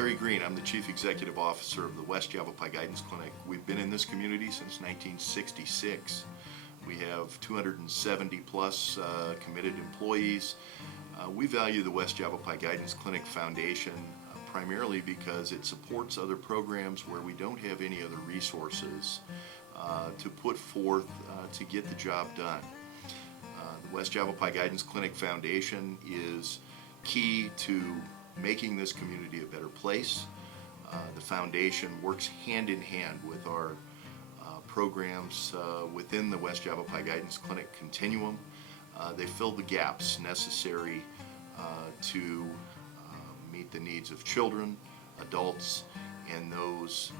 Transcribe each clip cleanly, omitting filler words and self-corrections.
Larry Green. I'm the Chief Executive Officer of the West Yavapai Guidance Clinic. We've been in this community since 1966. We have 270 plus committed employees. We value the West Yavapai Guidance Clinic Foundation primarily because it supports other programs where we don't have any other resources to put forth to get the job done. The West Yavapai Guidance Clinic Foundation is key to making this community a better place. The foundation works hand in hand with our programs within the West Yavapai Guidance Clinic continuum. They fill the gaps necessary to meet the needs of children, adults, and those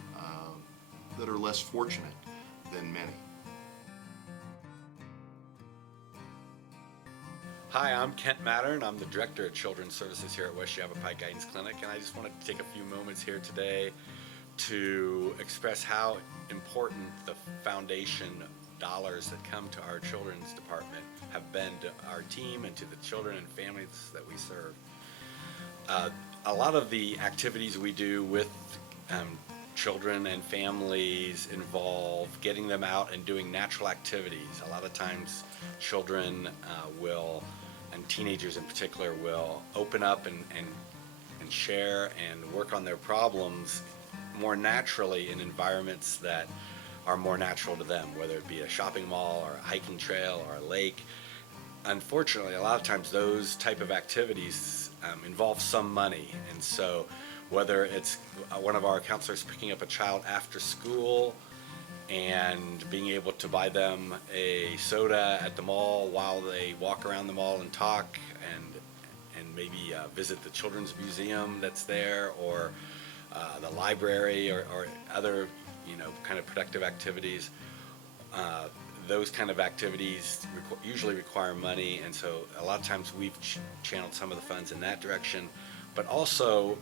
that are less fortunate than many. Hi, I'm Kent Mattern. I'm the Director of Children's Services here at West Yavapai Guidance Clinic, and I just wanted to take a few moments here today to express how important the foundation dollars that come to our children's department have been to our team and to the children and families that we serve. A lot of the activities we do with children and families involve getting them out and doing natural activities. A lot of times children and teenagers in particular will open up and share and work on their problems more naturally in environments that are more natural to them, whether it be a shopping mall or a hiking trail or a lake. Unfortunately, a lot of times those type of activities involve some money, and so whether it's one of our counselors picking up a child after school and being able to buy them a soda at the mall while they walk around the mall and talk and maybe visit the children's museum that's there, or the library, or other kind of productive activities. Those kind of activities usually require money, and so a lot of times we've channeled some of the funds in that direction. But also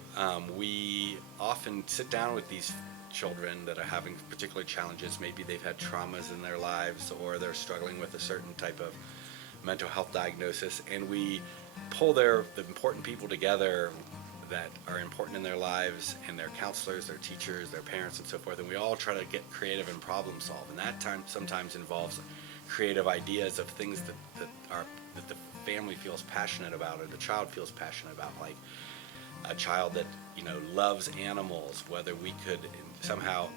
we often sit down with these children that are having particular challenges. Maybe they've had traumas in their lives, or they're struggling with a certain type of mental health diagnosis, and we pull the important people together that are important in their lives, and their counselors, their teachers, their parents, and so forth, and we all try to get creative and problem solve. And that time sometimes involves creative ideas of things that the family feels passionate about, or the child feels passionate about, like a child that loves animals, whether we could somehow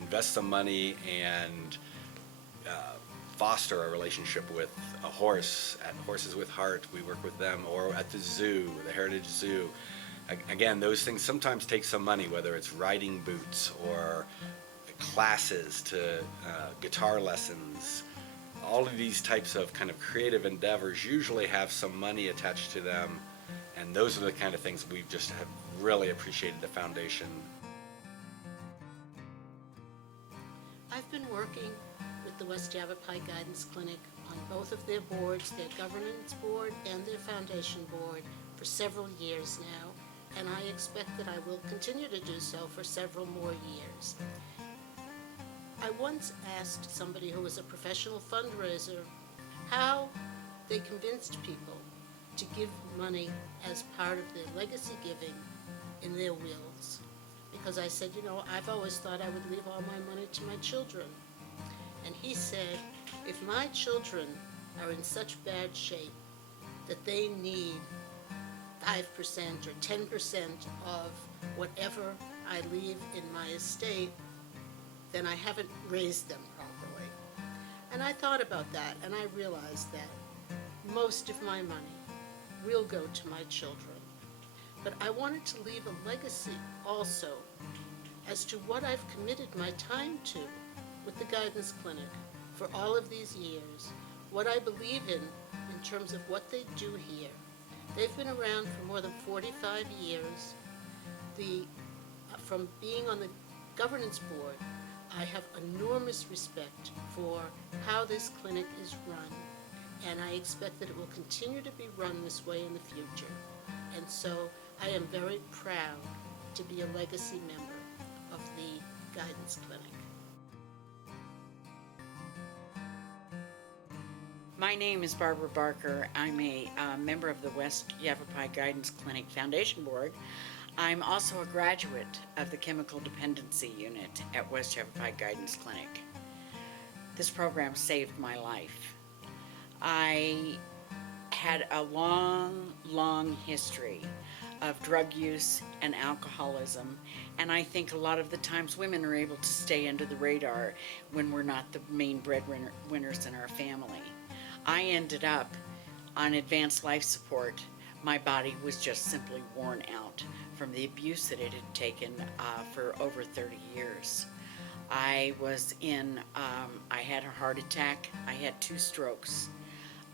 invest some money and foster a relationship with a horse at Horses with Heart. We work with them, or at the zoo, the Heritage Zoo. Again, those things sometimes take some money, whether it's riding boots or classes to guitar lessons. All of these types of kind of creative endeavors usually have some money attached to them, and those are the kind of things we just have really appreciated the foundation. I've been working with the West Yavapai Guidance Clinic on both of their boards, their governance board and their foundation board, for several years now, and I expect that I will continue to do so for several more years. I once asked somebody who was a professional fundraiser how they convinced people to give money as part of their legacy giving in their wills. Because I said, I've always thought I would leave all my money to my children. And he said, if my children are in such bad shape that they need 5% or 10% of whatever I leave in my estate, then I haven't raised them properly. And I thought about that, and I realized that most of my money will go to my children. But I wanted to leave a legacy also as to what I've committed my time to with the Guidance Clinic for all of these years, what I believe in terms of what they do here. They've been around for more than 45 years. From being on the governance board, I have enormous respect for how this clinic is run, and I expect that it will continue to be run this way in the future. And so I am very proud to be a legacy member of the Guidance Clinic. My name is Barbara Barker. I'm a member of the West Yavapai Guidance Clinic Foundation Board. I'm also a graduate of the Chemical Dependency Unit at West Yavapai Guidance Clinic. This program saved my life. I had a long history of drug use and alcoholism, and I think a lot of the times women are able to stay under the radar when we're not the main breadwinners in our family. I ended up on advanced life support. My body was just simply worn out from the abuse that it had taken for over 30 years. I had a heart attack, I had 2 strokes.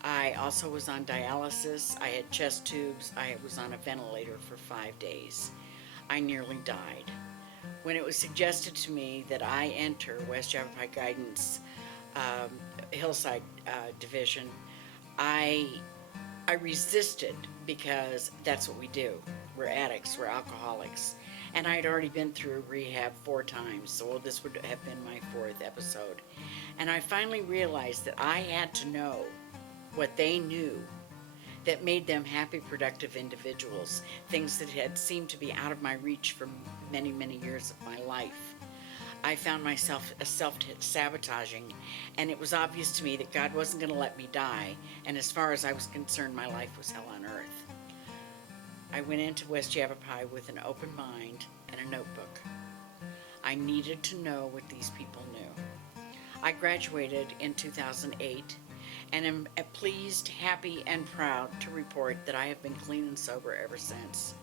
I also was on dialysis, I had chest tubes, I was on a ventilator for 5 days. I nearly died. When it was suggested to me that I enter West Yavapai Guidance Hillside Division, I resisted because that's what we do. We're addicts, we're alcoholics. And I had already been through rehab 4 times, so this would have been my 4th episode. And I finally realized that I had to know what they knew that made them happy, productive individuals, things that had seemed to be out of my reach for many years of my life. I found myself self-sabotaging, and it was obvious to me that God wasn't going to let me die, and as far as I was concerned, my life was hell on earth. I went into West Yavapai with an open mind and a notebook. I needed to know what these people knew. I graduated in 2008, and am pleased, happy, and proud to report that I have been clean and sober ever since.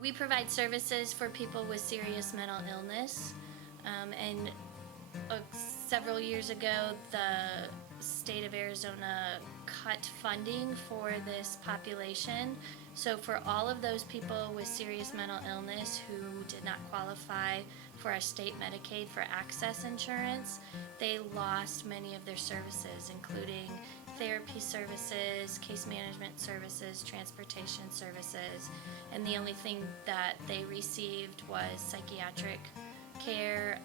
We provide services for people with serious mental illness, and several years ago, the state of Arizona cut funding for this population. So for all of those people with serious mental illness who did not qualify for our state Medicaid for access insurance, they lost many of their services, including therapy services, case management services, transportation services, and the only thing that they received was psychiatric care,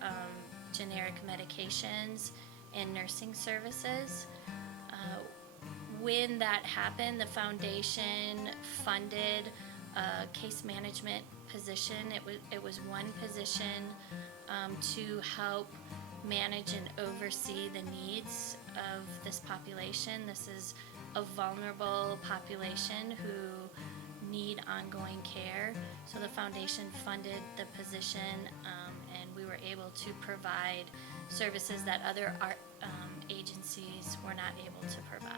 generic medications, and nursing services. When that happened, the foundation funded a case management position. It was one position to help manage and oversee the needs of this population. This is a vulnerable population who need ongoing care. So the foundation funded the position, and we were able to provide services that other agencies were not able to provide.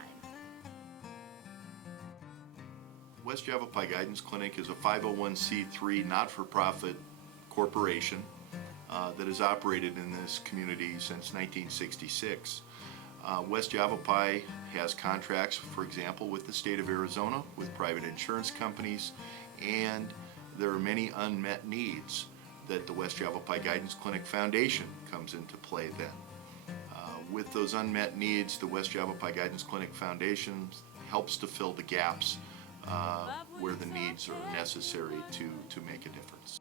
West Yavapai Guidance Clinic is a 501c3 not-for-profit corporation that has operated in this community since 1966. West Yavapai has contracts, for example, with the state of Arizona, with private insurance companies, and there are many unmet needs that the West Yavapai Guidance Clinic Foundation comes into play then. With those unmet needs, the West Yavapai Guidance Clinic Foundation helps to fill the gaps where the needs are necessary to make a difference.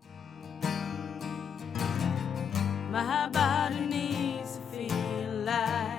My body needs to feel alive.